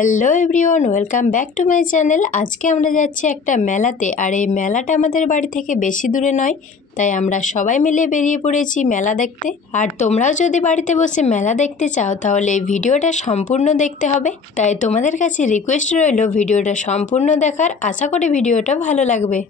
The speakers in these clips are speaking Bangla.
Hello everyone, welcome back to my channel. আজকে আমরা যাচ্ছি একটা মেলাতে, আর এই মেলাটা আমাদের বাড়ি থেকে বেশি দূরে নয়, তাই আমরা সবাই মিলে বেরিয়ে পড়েছি মেলা দেখতে। আর তোমরাও যদি বাড়িতে বসে মেলা দেখতে চাও তাহলে এই ভিডিওটা সম্পূর্ণ দেখতে হবে। তাই তোমাদের কাছে রিকোয়েস্ট রইল ভিডিওটা সম্পূর্ণ দেখার। আশা করি ভিডিওটা ভালো লাগবে।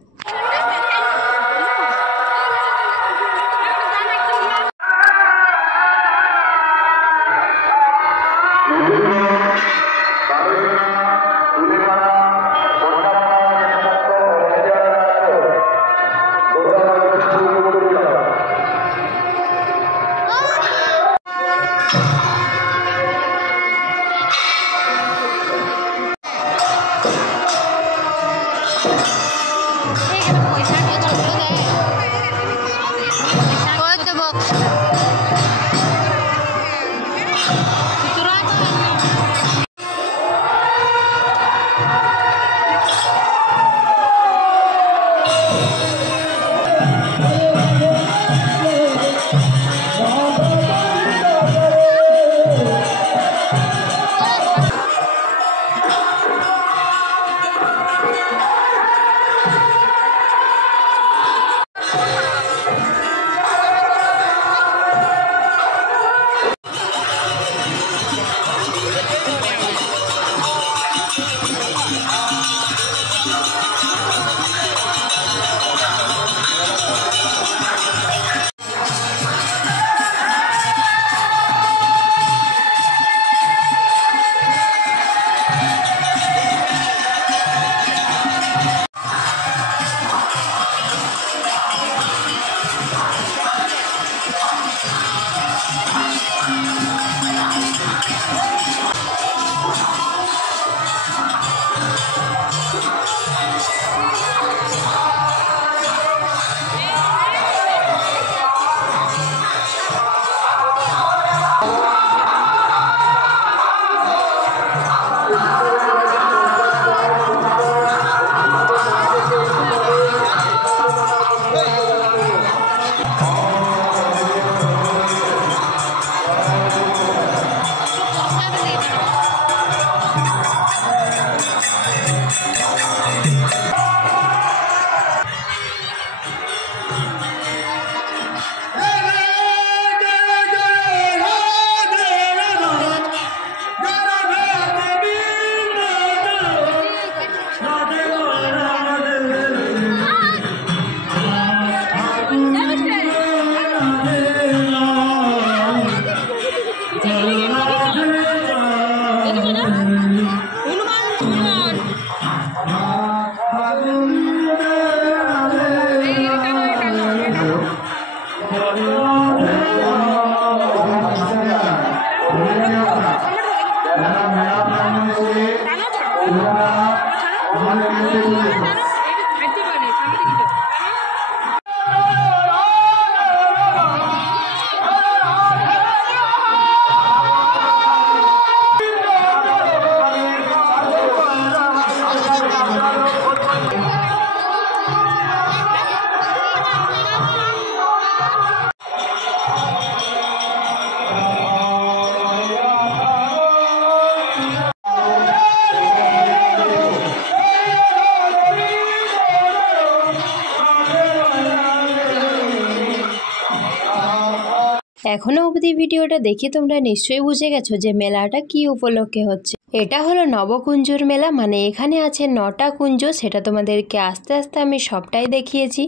এখনো অবধি ভিডিওটা দেখে তোমরা নিশ্চয়ই বুঝে গেছো যে মেলাটা কি উপলক্ষে হচ্ছে। এটা হলো নবকুঞ্জর মেলা, মানে এখানে আছে 9টা কুঞ্জ। সেটা তোমাদেরকে আস্তে আস্তে আমি সবটাই দেখিয়েছি।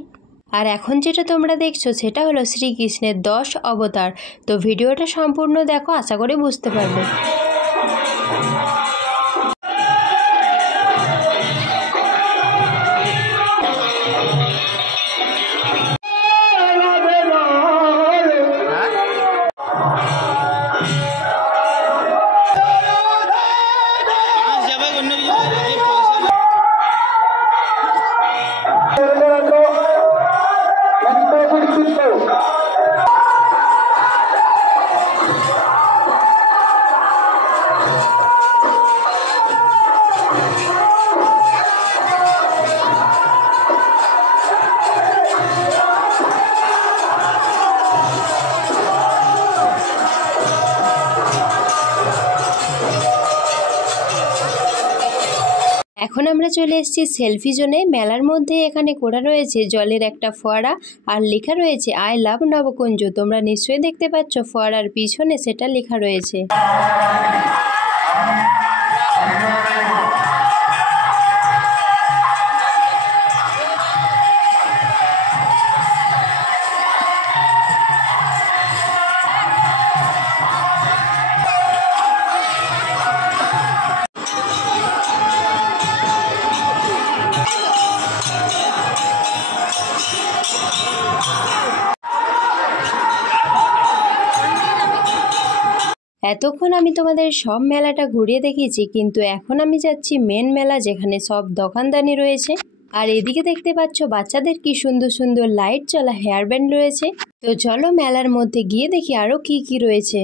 আর এখন যেটা তোমরা দেখছো সেটা হলো শ্রীকৃষ্ণের 10 অবতার। তো ভিডিওটা সম্পূর্ণ দেখো, আশা করি বুঝতে পারবে। এখন আমরা চলে এসেছি সেলফি জোনে। মেলার মধ্যে এখানে করা রয়েছে জলের একটা ফোয়ারা আর লেখা রয়েছে আই লাভ নবকুঞ্জ। তোমরা নিশ্চয়ই দেখতে পাচ্ছ ফোয়ারার পিছনে সেটা লেখা রয়েছে। এতক্ষণ আমি তোমাদের সব মেলাটা ঘুরিয়ে দেখিয়েছি, কিন্তু এখন আমি যাচ্ছি মেন মেলা, যেখানে সব দোকানদানি রয়েছে। আর এদিকে দেখতে পাচ্ছ বাচ্চাদের কি সুন্দর সুন্দর লাইট জ্বলা হেয়ার ব্যান্ড রয়েছে। তো চলো মেলার মধ্যে গিয়ে দেখি আরো কি কি রয়েছে।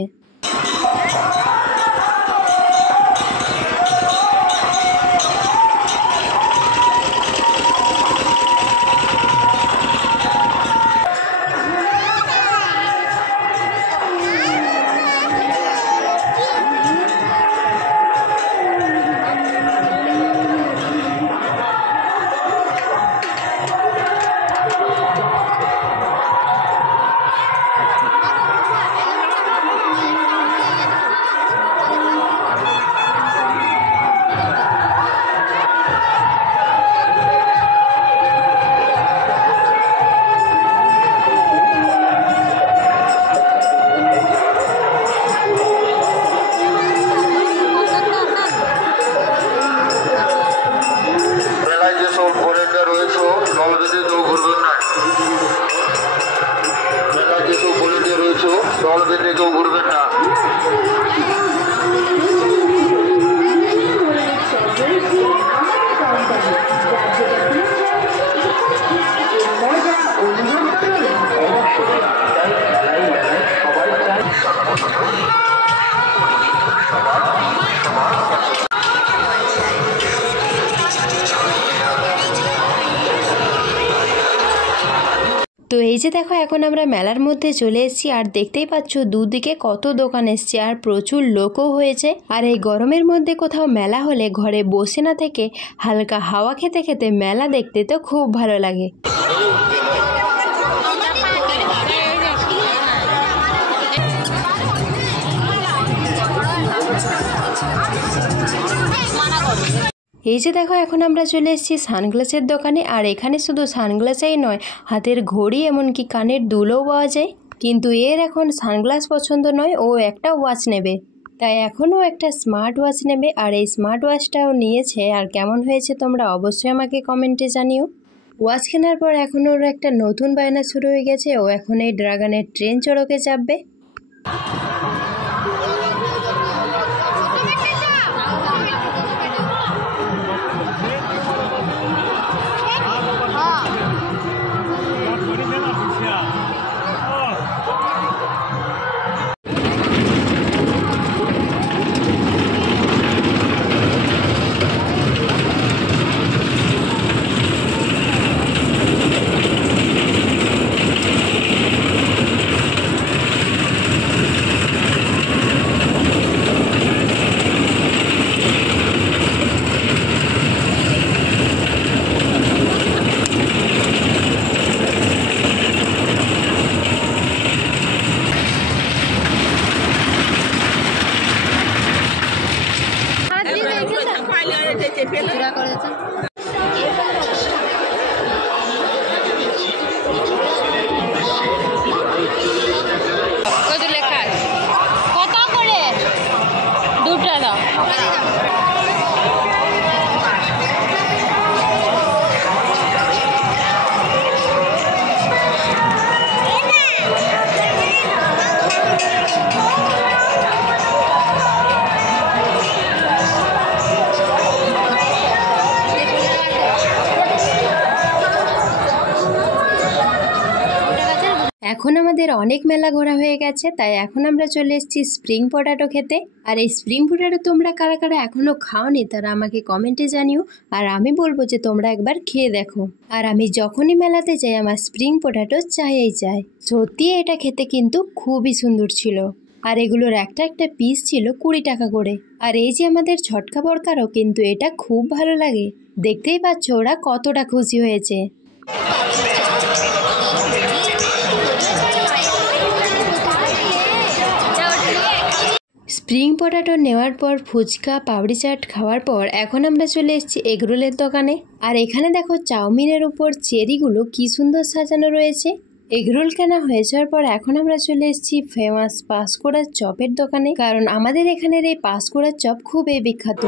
তো এই যে দেখো এখন আমরা মেলার মধ্যে চলে এসেছি, আর দেখতেই পাচ্ছ দুদিকে কত দোকান এসছে আর প্রচুর লোকও হয়েছে। আর এই গরমের মধ্যে কোথাও মেলা হলে ঘরে বসে না থেকে হালকা হাওয়া খেতে খেতে মেলা দেখতে তো খুব ভালো লাগে। এই যে দেখো এখন আমরা চলে এসেছি সানগ্লাসের দোকানে। আর এখানে শুধু সানগ্লাসেই নয়, হাতের ঘড়ি এমনকি কানের দুলও পাওয়া যায়। কিন্তু এর এখন সানগ্লাস পছন্দ নয়, ও একটা ওয়াচ নেবে, তাই এখনও একটা স্মার্ট ওয়াচ নেবে। আর এই স্মার্ট ওয়াচটাও নিয়েছে। আর কেমন হয়েছে তোমরা অবশ্যই আমাকে কমেন্টে জানিও। ওয়াচ কেনার পর এখন ওর একটা নতুন বায়না শুরু হয়ে গেছে, ও এখন এই ড্রাগনের ট্রেন চড়কে চাপবে। এখন আমাদের অনেক মেলা ঘোরা হয়ে গেছে, তাই এখন আমরা চলে এসেছি স্প্রিং পটাটো খেতে। আর এই স্প্রিং পটাটো তোমরা কারা কারা এখনো খাওনি তারা আমাকে কমেন্টে জানিও, আর আমি বলবো যে তোমরা একবার খেয়ে দেখো। আর আমি যখনই মেলাতে যাই আমার স্প্রিং পটাটো চাই। সত্যি এটা খেতে কিন্তু খুবই সুন্দর ছিল। আর এগুলোর একটা একটা পিস ছিল 20 টাকা করে। আর এই যে আমাদের ছটকা বড়কারও কিন্তু এটা খুব ভালো লাগে। দেখতেই পাচ্ছ ওরা কতটা খুশি হয়েছে। স্প্রিং পটাটো নেওয়ার পর ফুচকা পাপড়ি চাট খাওয়ার পর এখন আমরা চলে এসেছি এগরোলের দোকানে। আর এখানে দেখো চাউমিনের উপর চেরিগুলো কি সুন্দর সাজানো রয়েছে। এগরোল কেনা হয়ে যাওয়ার পর এখন আমরা চলে এসেছি ফেমাস পাঁশকুড়ার চপের দোকানে, কারণ আমাদের এখানের এই পাঁশকুড়ার চপ খুবই বিখ্যাত।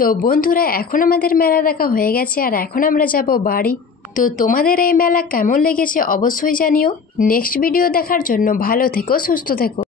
তো বন্ধুরা এখন আমাদের মেলা দেখা হয়ে গেছে আর এখন আমরা যাব বাড়ি। তো তোমাদের এই মেলা কেমন লেগেছে অবশ্যই জানিও। নেক্সট ভিডিও দেখার জন্য ভালো থেকো, সুস্থ থেকো।